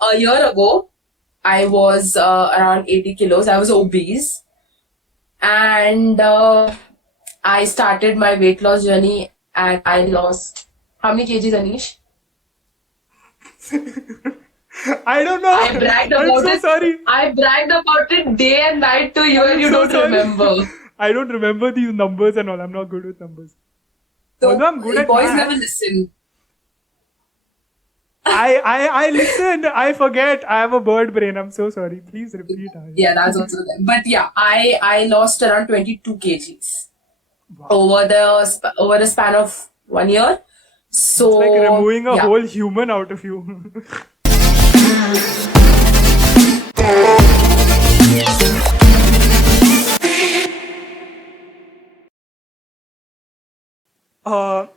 a year ago, I was around 80 kilos. I was obese. And I started my weight loss journey and I lost how many kgs, Anish? I don't know. I bragged I'm about so it. sorry. I bragged about it day and night to you and I'm you so don't sorry. remember. I don't remember these numbers and all. I'm not good with numbers. Although So I'm good at boys never maths. listen. I listen. I forget. I have a bird brain. I'm so sorry. Please repeat. Yeah, that's also there. But yeah, I lost around 22 kgs Wow. over the span of 1 year. It's like So removing a yeah. whole human out of you.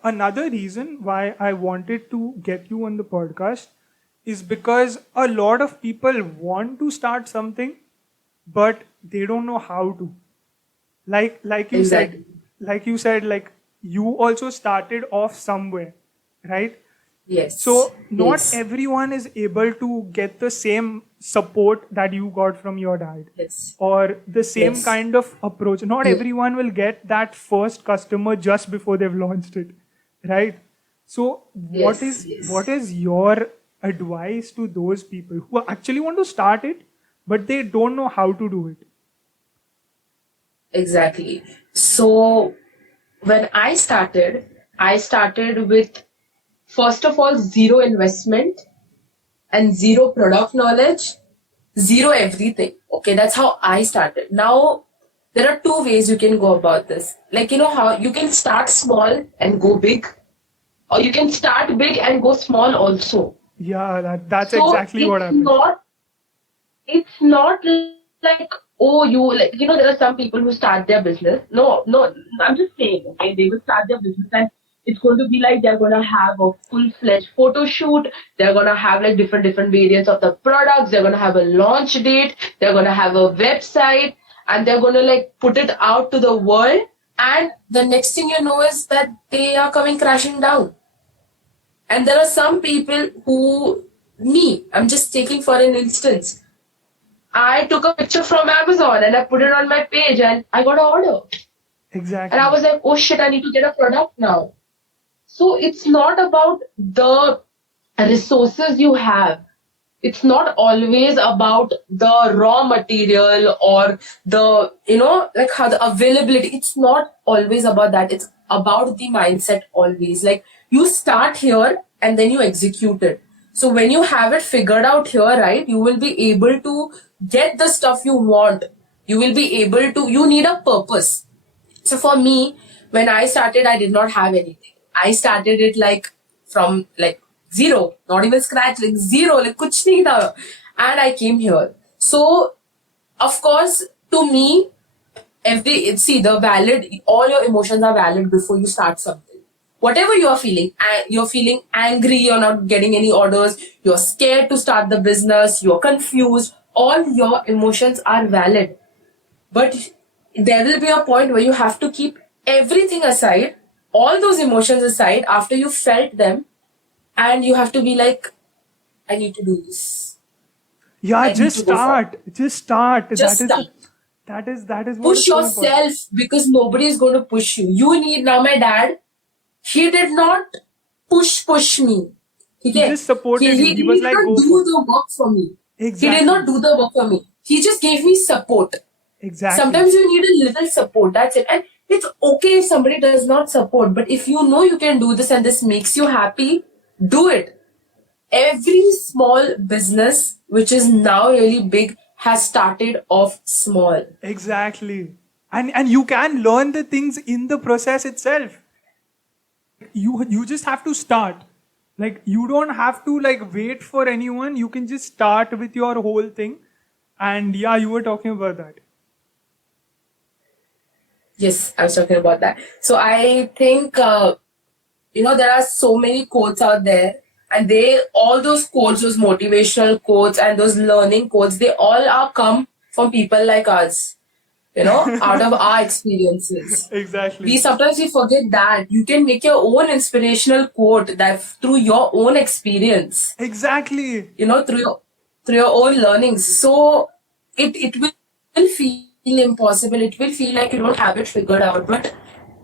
Another reason why I wanted to get you on the podcast is because a lot of people want to start something, but they don't know how to. Like you said, Exactly. like you also started off somewhere, right? Yes. So not Yes. everyone is able to get the same support that you got from your dad Yes. or the same Yes. kind of approach. Not Yeah. everyone will get that first customer just before they've launched it, right? So Yes. Yes. what is your advice to those people who actually want to start it but they don't know how to do it? Exactly. So when I started with first of all zero investment and zero product knowledge, zero everything. Okay, that's how I started. Now there are two ways you can go about this. Like you know how you can start small and go big, or you can start big and go small also. Yeah, that's So exactly what happens. it's not like, oh, there are some people who start their business. No, I'm just saying, okay, they will start their business and it's going to be like they're going to have a full-fledged photo shoot. They're going to have like different variants of the products. They're going to have a launch date. They're going to have a website and they're going to like put it out to the world. And the next thing you know is that they are coming crashing down. And there are some people I'm just taking for an instance. I took a picture from Amazon and I put it on my page and I got an order. And I Exactly. was like, oh shit, I need to get a product now. So it's not about the resources you have. It's not always about the raw material or like how the availability. It's not always about that. It's about the mindset always. Like you start here and then you execute it. So when you have it figured out here, right, you will be able to get the stuff you want. You will be able to, you need a purpose. So for me, when I started, I did not have anything. I started it like from like zero, not even scratch, like zero, like kuch nahi tha. And I came here. So of course, to me, the valid, all your emotions are valid before you start something. Whatever you're feeling angry, you're not getting any orders, you're scared to start the business, you're confused, all your emotions are valid. But there will be a point where you have to keep everything aside, all those emotions aside after you felt them, and you have to be like, I need to do this. Yeah, I need just to go for it. start. Just start. Just start. That is what is Push so important. yourself because nobody is going to push you. You need now my dad. He did not push me. He Okay? just supported you. He He was did like, not go do for it. the work for me. He did not Exactly. do the work for me. He just gave me support. Exactly. Sometimes you need a little support. That's it. And it's okay if somebody does not support, but if you know you can do this and this makes you happy, do it. Every small business, which is now really big, has started off small. Exactly. And you can learn the things in the process itself. You just have to start. Like you don't have to like wait for anyone. You can just start with your whole thing. And yeah, you were talking about that. Yes, I was talking about that. So I think, there are so many quotes out there, and all those quotes, those motivational quotes and those learning quotes, they all are come from people like us, out of our experiences. Exactly. We forget that you can make your own inspirational quote that through your own experience, Exactly. through your through your own learnings. So it will feel impossible. It will feel like you don't have it figured out. But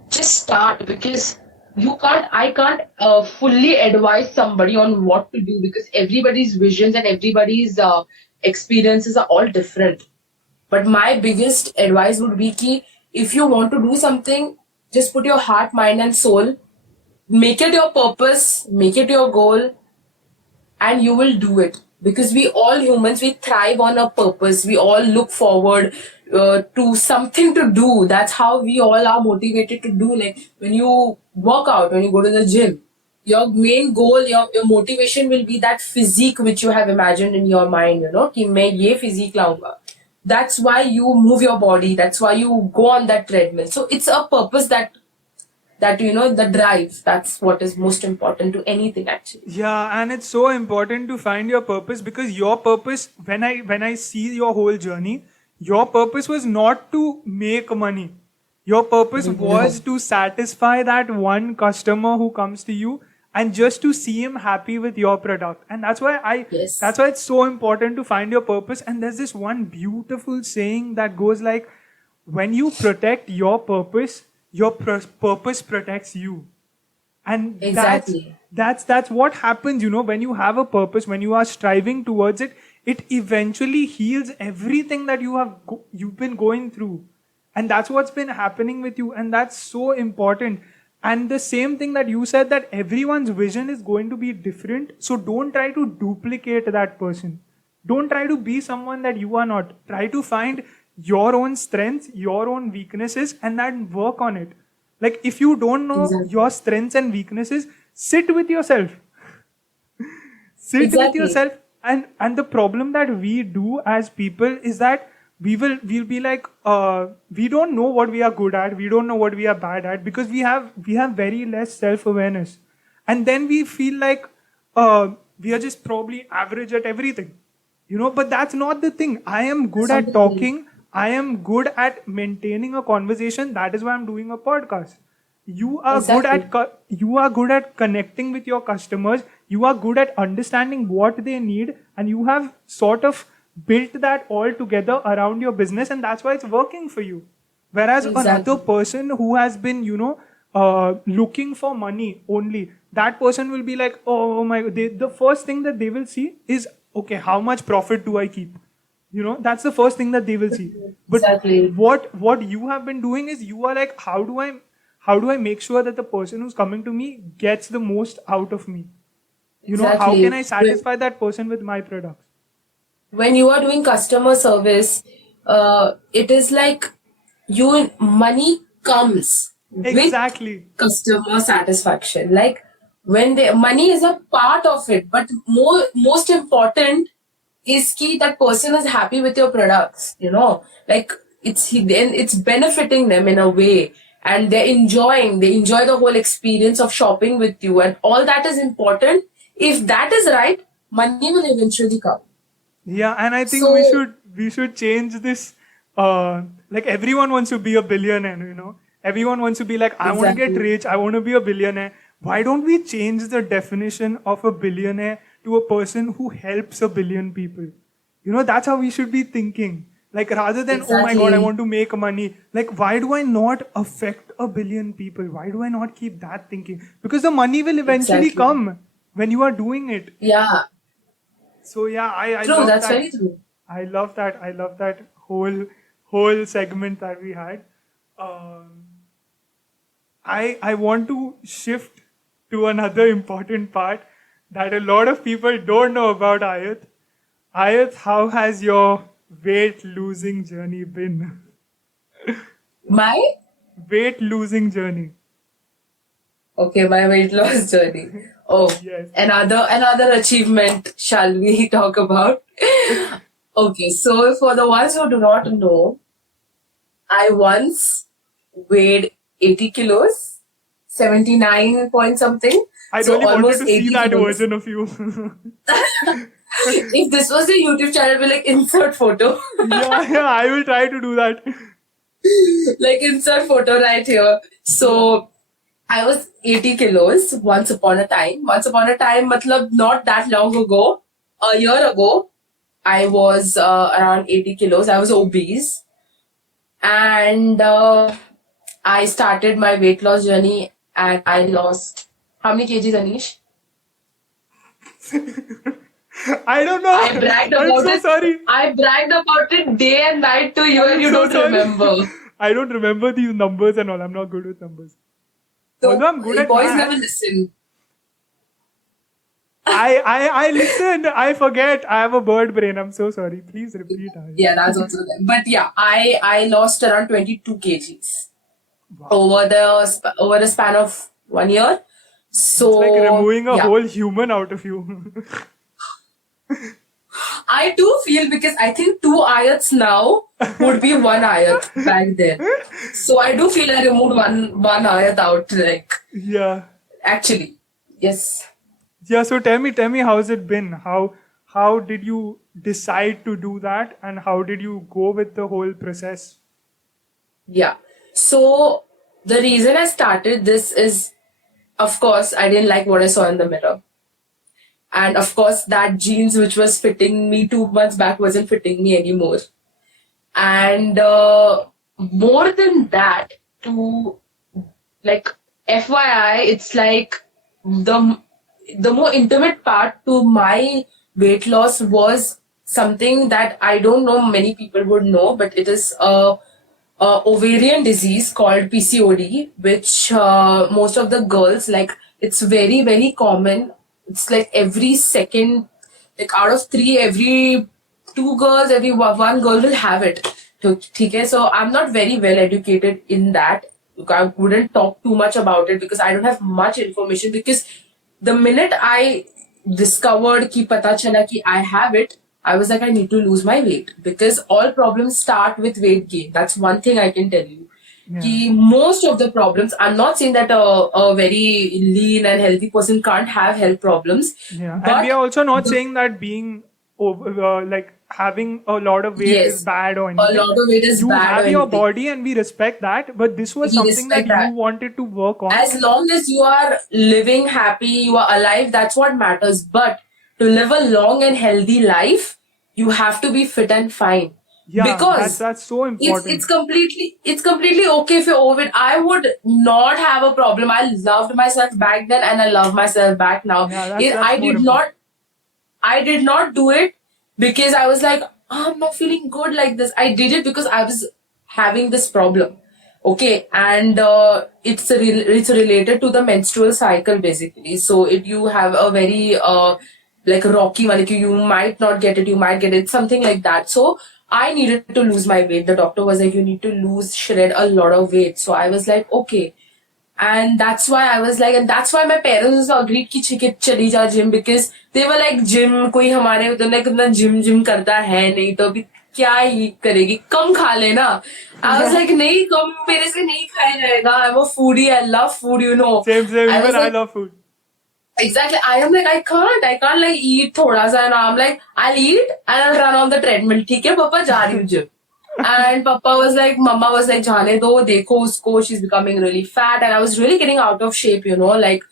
just start, because I can't fully advise somebody on what to do, because everybody's visions and everybody's experiences are all different. But my biggest advice would be ki, if you want to do something, just put your heart, mind, and soul. Make it your purpose, make it your goal, and you will do it. Because we all humans, we thrive on a purpose. We all look forward to something to do. That's how we all are motivated to do. Like when you work out, when you go to the gym, your main goal, your motivation will be that physique which you have imagined in your mind, कि मैं ये physique लाऊंगा. That's why you move your body. That's why you go on that treadmill. So it's a purpose that the drive. That's what is most important to anything, actually. Yeah, and it's so important to find your purpose, because your purpose, when I see your whole journey, your purpose was not to make money. Your purpose was to satisfy that one customer who comes to you, and just to see him happy with your product. And Yes. that's why it's so important to find your purpose. And there's this one beautiful saying that goes like, when you protect your purpose, your purpose protects you. And Exactly. that's what happens, when you have a purpose, when you are striving towards it, it eventually heals everything that you've been going through. And that's what's been happening with you, and that's so important. And the same thing that you said, that everyone's vision is going to be different, so don't try to duplicate that person. Don't try to be someone that you are not. Try to find your own strengths, your own weaknesses, and then work on it. Like, if you don't know Exactly. your strengths and weaknesses, sit with yourself. Sit with Exactly. yourself. And the problem that we do as people is that we'll be like, we don't know what we are good at, we don't know what we are bad at, because we have very less self-awareness. And then we feel like we are just probably average at everything. But that's not the thing. I am good That's at not the thing. talking. I am good at maintaining a conversation. That is why I'm doing a podcast. You are good Exactly. at you are good at connecting with your customers. You are good at understanding what they need, and you have sort of built that all together around your business, and that's why it's working for you. Whereas another Exactly. person who has been, looking for money only, that person will be like, oh my God, the first thing that they will see is, okay, how much profit do I keep? That's the first thing that they will see. But Exactly. what you have been doing is, you are like, how do I make sure that the person who's coming to me gets the most out of me? How can Exactly. I satisfy that person with my products? When you are doing customer service, it is like money comes with Exactly. customer satisfaction. Like when the money is a part of it, but most important is key that person is happy with your products. Like then it's benefiting them in a way, and they enjoy the whole experience of shopping with you, and all that is important. If that is right, money will eventually come. Yeah, and I think we So should we should change this. Like, everyone wants to be a billionaire. Everyone wants to be like, I want to get exactly, rich. I want to be a billionaire. Why don't we change the definition of a billionaire to a person who helps a billion people? That's how we should be thinking. Like, rather than, oh my God, I exactly, want to make money. Like, why do I not affect a billion people? Why do I not keep that thinking? Because the money will eventually exactly. come when you are doing it. Yeah, So yeah, I true. love That's that. very true. I love that. I love that whole segment that we had. Um, I want to shift to another important part that a lot of people don't know about Ayat. Ayat, how has your weight losing journey been? My Weight losing journey. Okay, my weight loss journey. Oh, Yes. another achievement. Shall we talk about? Okay, so for the ones who do not know, I once weighed 80 kilos, 79 point something, I so really wanted almost to see 80 that kilos. version of you. If this was a YouTube channel, we'll like insert photo. Yeah, I will try to do that. Like insert photo right here. Yeah. So I was 80 kilos once upon a time. Once upon a time, matlab not that long ago, a year ago. I was around 80 kilos. I was obese. And I started my weight loss journey and I lost how many kgs, Anish? I don't I know. bragged I'm about so it. sorry. I bragged about it day and night to you, and I'm you so don't sorry. remember. I don't remember these numbers and all. I'm not good with numbers. Although So I'm good at boys never math, listen. I listen. I forget. I have a bird brain. I'm so sorry. Please repeat. Ayat. Yeah, that's also there. But yeah, I lost around 22 kgs Wow. over the span of 1 year. That's like So removing a yeah, whole human out of you. I do feel, because I think two ayats now would be one ayat back then. So I do feel I removed one ayat out, like, Yeah. actually. Yes. Yeah. So tell me, how's it been? How did you decide to do that, and how did you go with the whole process? Yeah. So the reason I started this is, of course, I didn't like what I saw in the mirror. And of course, that jeans which was fitting me 2 months back wasn't fitting me anymore. And more than that, to, like, FYI, it's like the the more intimate part to my weight loss was something that I don't know many people would know, but it is a ovarian disease called PCOD, which most of the girls, like, it's very very common. It's like every second, like out of three, every two girls, every one girl will have it. Okay, so I'm not very well educated in that. Look, I wouldn't talk too much about it because I don't have much information. Because the minute I discovered ki pata chala ki I have it, I was like, I need to lose my weight, because all problems start with weight gain. That's one thing I can tell you. Yeah. Ki most of the problems, I'm not saying that a very lean and healthy person can't have health problems, Yeah, and we but are also not the, saying that being over, like having a lot of weight is yes, bad or a anything. lot of it is You bad or have your anything. body, and we respect that. But this was We something that respect you that. wanted to work on. As long as you are living happy, you are alive, that's what matters. But to live a long and healthy life, you have to be fit and fine. Yeah, Because that's so it's important. completely okay if you're overweight. I would not have a problem. I loved myself back then and I love myself back now. Yeah, It, that's more important. I did not do it because I was like, "Oh, I'm not feeling good like this." I did it because I was having this problem. Okay, and it's related to the menstrual cycle basically. So if you have a very like rocky one, like you might not get it, you might get it, something like that. So I needed to lose my weight. The doctor was like, you need to shred a lot of weight. So I was like, okay. And that's why I was like, and that's why my parents also agreed कि ठीक है चली जा gym, because they were like, gym कोई हमारे उधर like इतना gym करता है नहीं, तो अभी क्या ही करेगी, कम खा लेना. I was like, नहीं, कम मेरे से नहीं खाया जाएगा. I'm a foodie, I love food, you know. Same. I Even was I like, love food. exactly. I am like, I can't like eat thoda sa, and I'm like, I'll eat and I'll run on the treadmill. ठीक है पापा, जा रही हूँ gym. And Papa was like, Mama was like, जाने दो, देखो उसको, she's becoming really fat. And I was really getting out of shape, you know, like,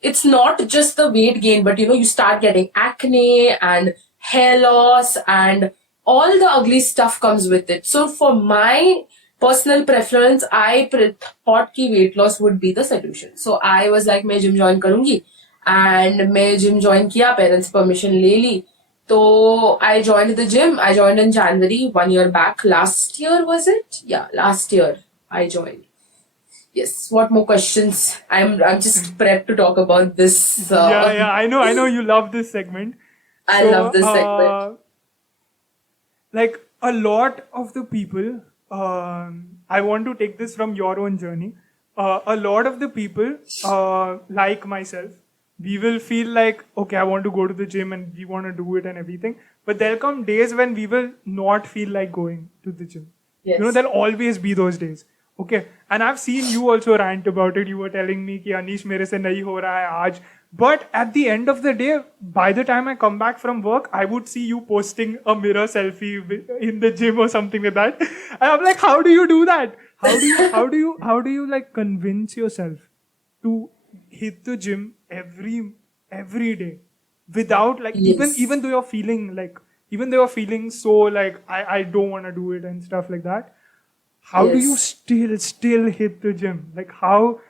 it's not just the weight gain, but you know, you start getting acne and hair loss and all the ugly stuff comes with it. So for my personal preference, I thought कि weight loss would be the solution. So I was like, मैं gym join करूँगी. And मैं gym join किया, parents permission ले ली. So I joined the gym. I joined in January, 1 year back. Last year, was it? Yeah, last year I joined. Yes. What more questions? I'm just prepped to talk about this. Yeah. I know you love this segment. I So, love this segment. like a lot of the people, I want to take this from your own journey. A lot of the people, like myself, we will feel like, okay, I want to go to the gym and we want to do it and everything. But there'll come days when we will not feel like going to the gym. You know, Yes. there'll always be those days. Okay. And I've seen you also rant about it. You were telling me कि Anish मेरे से नहीं हो रहा है आज. But at the end of the day, by the time I come back from work, I would see you posting a mirror selfie in the gym or something like that. And I'm like, how do you do that? How do you like convince yourself to hit the gym every day without like, Yes. even though you're feeling like even they were feeling so like I don't want to do it and stuff like that. How do you Yes. still hit the gym? Like how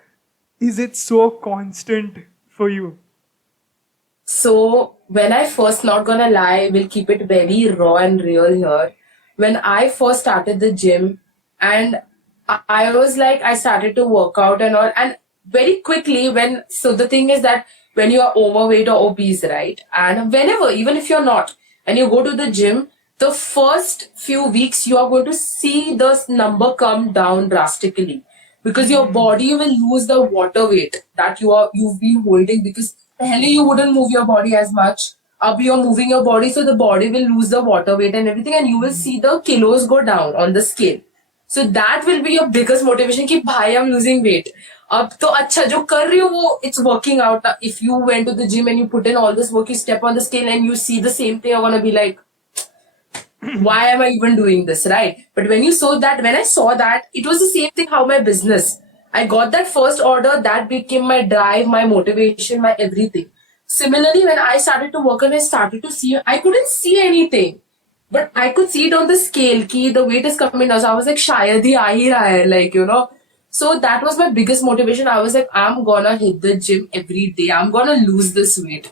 is it so constant for you? So when I first, not gonna lie, we'll keep it very raw and real here. When I first started the gym, and I was like, I started to work out and all, and very quickly when, so the thing is that when you are overweight or obese, right? And whenever, even if you're not, and you go to the gym, the first few weeks you are going to see the number come down drastically because your body will lose the water weight that you've been holding because earlier you wouldn't move your body as much. Up you're moving your body, so the body will lose the water weight and everything, and you will see the kilos go down on the scale. So that will be your biggest motivation कि भाई I'm losing weight. अब तो अच्छा जो कर रही हो वो it's working out. If you went to the gym and you put in all this work, you step on the scale and you see the same thing, you're gonna be like, why am I even doing this, right? But when I saw that, it was the same thing how my business. I got that first order, that became my drive, my motivation, my everything. Similarly, when I started to work and I started to see, I couldn't see anything. But I could see it on the scale, ki the weight is coming down. So I was like, shayad hi aa hi raha hai, like, So that was my biggest motivation. I was like, I'm gonna hit the gym every day. I'm gonna lose this weight.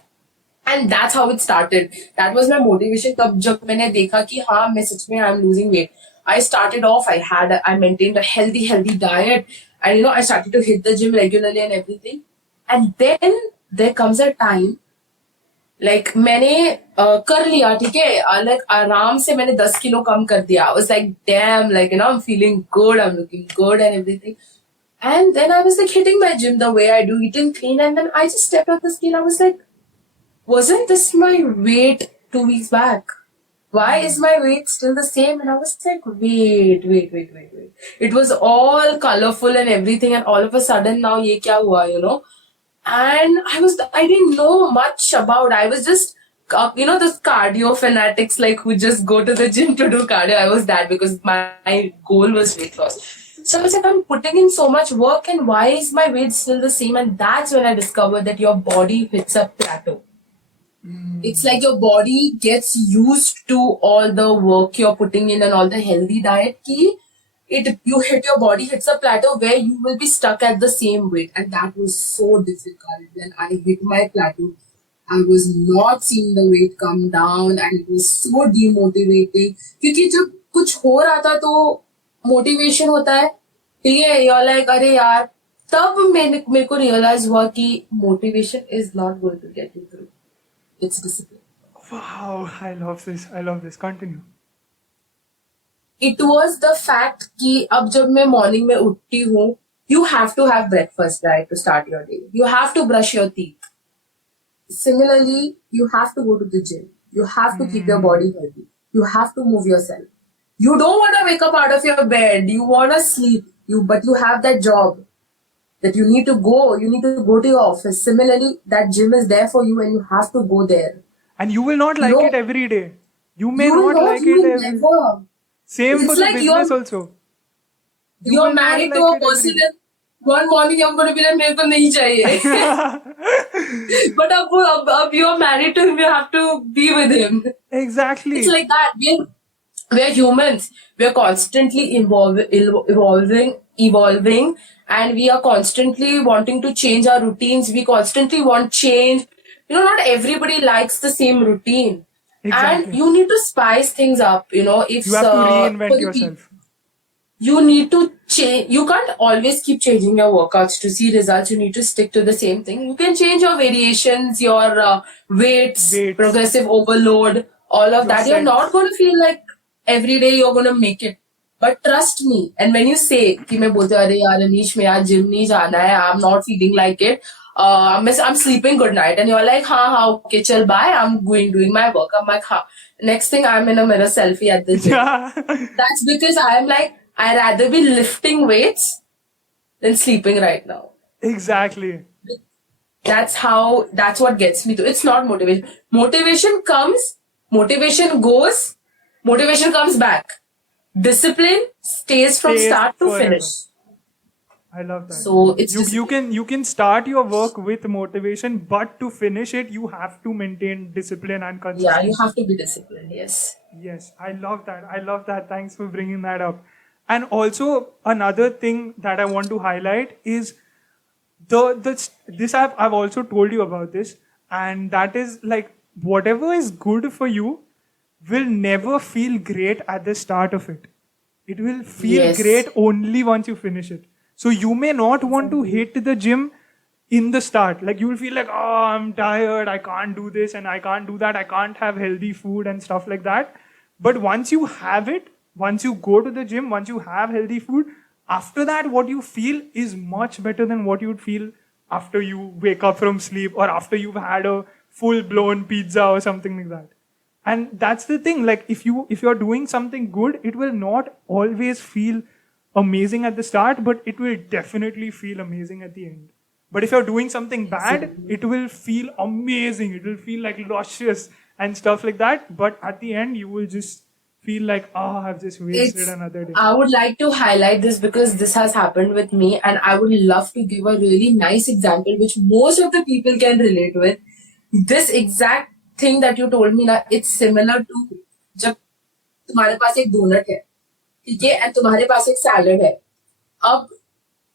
And that's how it started. That was my motivation. तब जब मैंने देखा कि हाँ मैं सच में I'm losing weight. I started off. I maintained a healthy diet, and I started to hit the gym regularly and everything. And then there comes a time, like मैंने कर लिया ठीक है, like आराम से मैंने 10 किलो कम कर दिया. I was like, damn, like I'm feeling good, I'm looking good and everything. And then I was like hitting my gym the way I do, eating clean, and then I just stepped off the scale. I was like, wasn't this my weight 2 weeks back? Why is my weight still the same? And I was like, wait. It was all colorful and everything, and all of a sudden now ye kya hua? And I didn't know much about. I was just, those cardio fanatics like who just go to the gym to do cardio. I was that because my goal was weight loss. So I was like, I'm putting in so much work, and why is my weight still the same? And that's when I discovered that your body hits a plateau. It's like your body gets used to all the work you're putting in and all the healthy diet key. You hit your body hits a plateau where you will be stuck at the same weight, and that was so difficult. When I hit my plateau, I was not seeing the weight come down, and it was so demotivating. क्योंकि जब कुछ हो रहा था तो motivation होता है, ठीक है? You're like अरे यार, तब मेरे को realize हुआ कि motivation is not going to get you through. It's discipline. Wow, I love this. I love this. Continue. It was the fact कि अब जब मैं morning में उठती हूँ, you have to have breakfast, right, to start your day. You have to brush your teeth. Similarly, you have to go to the gym. You have to keep your body healthy. You have to move yourself. You don't want to wake up out of your bed. You want to sleep. But you have that job that you need to go. You need to go to your office. Similarly, that gym is there for you and you have to go there. And you will not like it every day. You may You not will like you it will every never. Same It's for the like business also. You you're will not married to like a it every person day. and one morning you're going to be like, मेरे को नहीं चाहिए. But अब you're married to him, you have to be with him. Exactly. It's like that. We're humans. We're constantly evolving, and we are constantly wanting to change our routines. We constantly want change. Not everybody likes the same routine. Exactly. And you need to spice things up, if You have to reinvent for the yourself. you need to change. You can't always keep changing your workouts to see results. You need to stick to the same thing. You can change your variations, your weights, progressive overload, all of that. You're not going to feel like every day you're going to make it. But trust me. And when you say कि मैं बोलते अरे यार अनीश मैं आज gym नहीं जाना है, I'm not feeling like it. I'm sleeping good night, and you're like हाँ okay चल bye. I'm doing my work. I'm like हाँ. Next thing I'm in a mirror selfie at the gym. That's because I'm like I'd rather be lifting weights than sleeping right now. Exactly. That's what gets me to. It's not motivation. Motivation comes, motivation goes, motivation comes back. Discipline stays from start to forever. finish. I love that. So it's You just, you can start your work with motivation, but to finish it, you have to maintain discipline and yeah, you consistency. have to be disciplined. Yes. Yes, I love that. I love that. Thanks for bringing that up. And also another thing that I want to highlight is this I've also told you about this, and that is like whatever is good for you will never feel great at the start of it. It will feel Yes. great only once you finish it. So you may not want to Exactly. hit the gym in the start. Like you will feel like, oh, I'm tired, I can't do this and I can't do that, I can't have healthy food and stuff like that. But once you have it, once you go to the gym, once you have healthy food, after that, what you feel is much better than what you'd feel after you wake up from sleep or after you've had a full blown pizza or something like that. And that's the thing, like if you're doing something good, it will not always feel amazing at the start, but it will definitely feel amazing at the end. But if you're doing something bad, Exactly. it will feel amazing, it will feel like luscious and stuff like that, but at the end you will just feel like, oh, I've just wasted It's, another day. I would like to highlight this because this has happened with me, and I would love to give a really nice example which most of the people can relate with. This exact thing that you told me ना, it's similar to जब तुम्हारे पास एक donut है, ठीक है, and तुम्हारे पास एक salad है. अब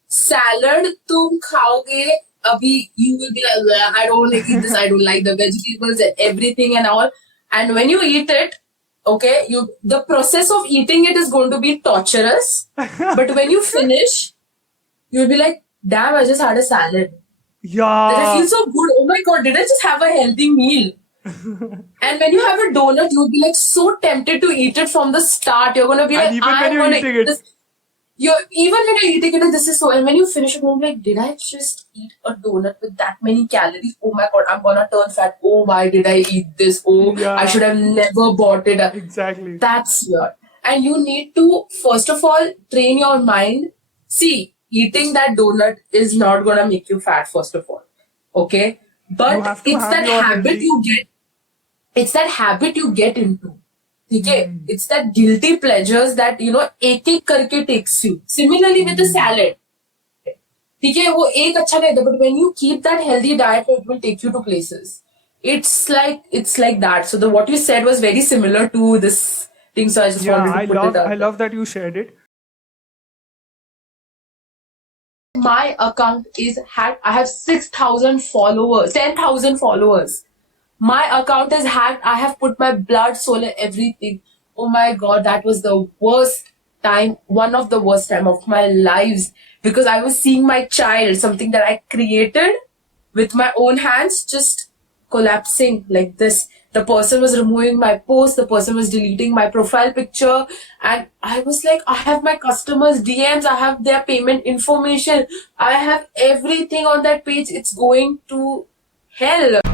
सैलड तुम खाओगे, अभी you will be like, "Ugh, I don't want to eat this, I don't like the vegetables and everything and all." And when you eat it, okay, you, the process of eating it is going to be torturous. But when you finish, you'll be like, damn, I just had a salad. That I Yeah. feel so good. Oh my god, did I just have a healthy meal? And when you have a donut, you'll be like so tempted to eat it from the start. You're gonna be And like, even when I'm you're gonna eating eat it, this. You're even when you're eating it, and this is so. And when you finish it, you're like, did I just eat a donut with that many calories? Oh my god, I'm gonna turn fat. Oh, why did I eat this? Oh, I yeah, should have never bought it. exactly. That's weird. And you need to first of all train your mind. See, eating that donut is not gonna make you fat. First of all, okay, You but have to have your healthy. it's that habit you get into. Okay, Hmm. it's that guilty pleasures that एक एक करके takes you. Similarly with the Hmm. salad, ठीक है, वो एक अच्छा नहीं था, but when you keep that healthy diet, it will take you to places. It's like that. So the what you said was very similar to this thing. So I just Yeah, wanted to I put it love out I there. love that you shared it. My account is hacked. I have 6,000 followers, 10,000 followers. My account is hacked. I have put my blood, soul, and everything. Oh my god, that was the worst time, one of the worst time of my lives, because I was seeing my child, something that I created with my own hands, just collapsing like this. The person was removing my post, the person was deleting my profile picture, and I was like, I have my customers' DMs, I have their payment information, I have everything on that page. It's going to hell.